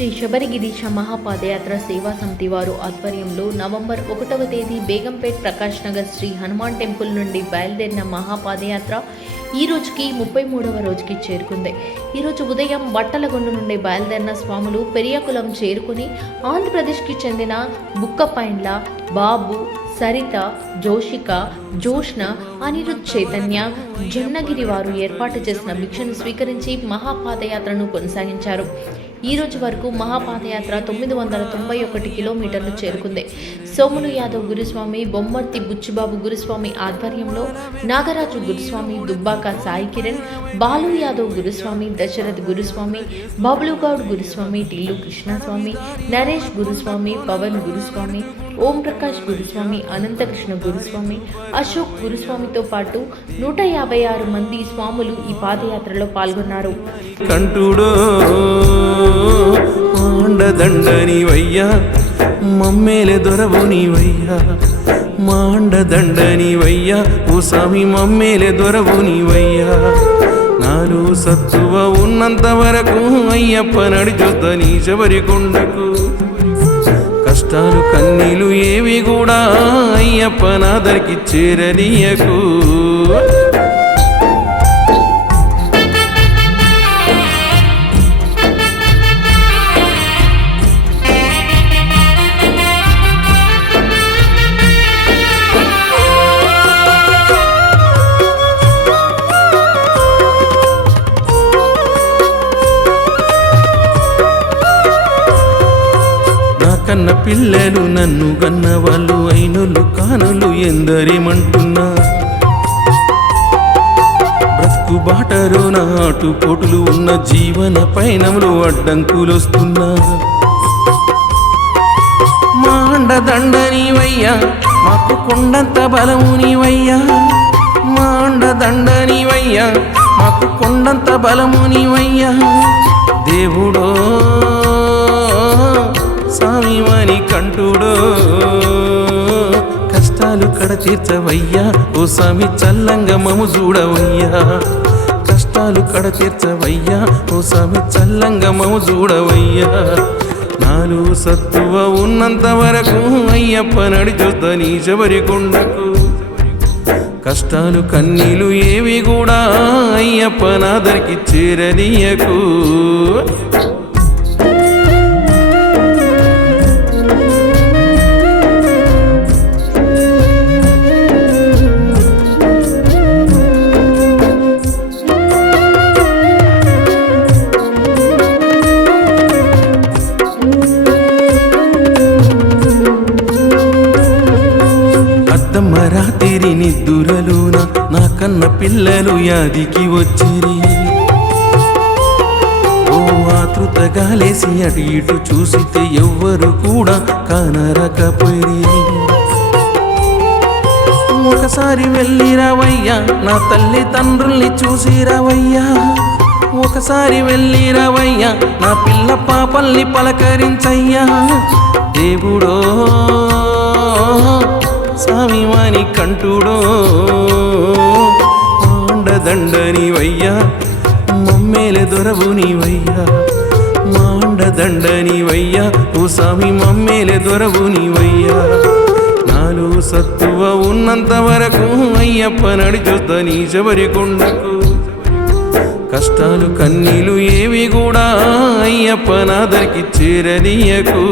శ్రీ శబరిగిరీశ మహాపాదయాత్ర సేవా సమితి వారు ఆధ్వర్యంలో నవంబర్ 1వ తేదీ బేగంపేట్ ప్రకాష్ నగర్ శ్రీ హనుమాన్ టెంపుల్ నుండి బయలుదేరిన మహాపాదయాత్ర ఈ రోజుకి 33వ రోజుకి చేరుకుంది. ఈరోజు ఉదయం బట్టలగొండ నుండి బయలుదేరిన స్వాములు పెరియాకులం చేరుకుని ఆంధ్రప్రదేశ్కి చెందిన బుక్కపైండ్ల, బాబు, సరిత, జోషిక, జోష్న, అనిరుద్ చైతన్య, జొన్నగిరి వారు ఏర్పాటు చేసిన భిక్షను స్వీకరించి మహాపాదయాత్రను కొనసాగించారు. ఈ రోజు వరకు మహాపాదయాత్ర 991 కిలోమీటర్లు చేరుకుంది. సోములు యాదవ్ గురుస్వామి, బొమ్మర్తి బుచ్చిబాబు గురుస్వామి ఆధ్వర్యంలో నాగరాజు గురుస్వామి, దుబ్బాక సాయి కిరణ్, బాలు యాదవ్ గురుస్వామి, దశరథ్ గురుస్వామి, బబ్లుగౌడ్ గురుస్వామి, టిల్లు కృష్ణస్వామి, నరేష్ గురుస్వామి, పవన్ గురుస్వామి, ఓం ప్రకాష్ గురుస్వామి, అనంతకృష్ణ గురుస్వామి, అశోక్ గురుస్వామితో పాటు 156 మంది స్వాములు ఈ పాదయాత్రలో పాల్గొన్నారు. మాండదండ నీవయ్యా, మమ్మేలే దొరవు నీవయ్యా, మాండదండ నీవయ్యా, ఓ స్వామి మమ్మేలే దొరవు నీవయ్యా. నాలో సత్తువ ఉన్నంత వరకు అయ్యప్ప నడిచొద్ద నీ శబరి కొండకు. కష్టాలు కన్నీలు ఏవి కూడా అయ్యప్ప నాదరికి చేరనీయకు. కన్న పిల్లలు నన్ను గన్న వాళ్ళు అయినులు కానులు ఎందరేమంటున్నా. బ్రతుకు బాటలో నాటు పోటులు ఉన్న జీవన పయనంలో అడ్డంకులొస్తున్నా. మాండదండ నీవయ్యా, మాకు కొండంత బలము నీవయ్యా, మాండదండ నీవయ్యా, మాకు కొండంత బలము నీవయ్యా. దేవుడో స్వామివాని కంటుడో, కష్టాలు కడ తీర్చవయ్యా, ఓ స్వామి చల్లంగా మము చూడవయ్యా. కష్టాలు కడ తీర్చవయ్యా, ఓ స్వామి చల్లంగా మము చూడవయ్యా. నాలో సత్తువ ఉన్నంత వరకు అయ్యప్ప నడిచొద్ద నీ శబరి కొండకు. కష్టాలు కన్నీలు ఏవి కూడా అయ్యప్ప నాదరికి చేరనీయకు. రాత్రి నిద్దురలోన నా కన్న పిల్లలు యాదికి వచ్చిరి. ఓ ఆతృతగా లేసి అటు ఇటు చూసితే ఎవ్వరు కూడా కానరకపోయి. ఒకసారి వెళ్ళిరావయ్యా, నా తల్లి తండ్రుల్ని చూసిరావయ్యా. ఒకసారి వెళ్ళిరావయ్యా, నా పిల్ల పాపల్ని పలకరించయ్యా. దేవుడో స్వామివాని కంటుడో, మాండదండ నీవయ్యా, మమ్మేలే దొరవు నీవయ్యా, మాండదండ నీవయ్యా, ఓ స్వామి మమ్మేలే దొరవు నీవయ్యా. నాలో సత్తువ ఉన్నంత వరకు అయ్యప్ప నడిచొద్ద నీ శబరి కొండకు. కష్టాలు కన్నీలు ఏవి కూడా అయ్యప్ప నాదరికి చేరనీయకు.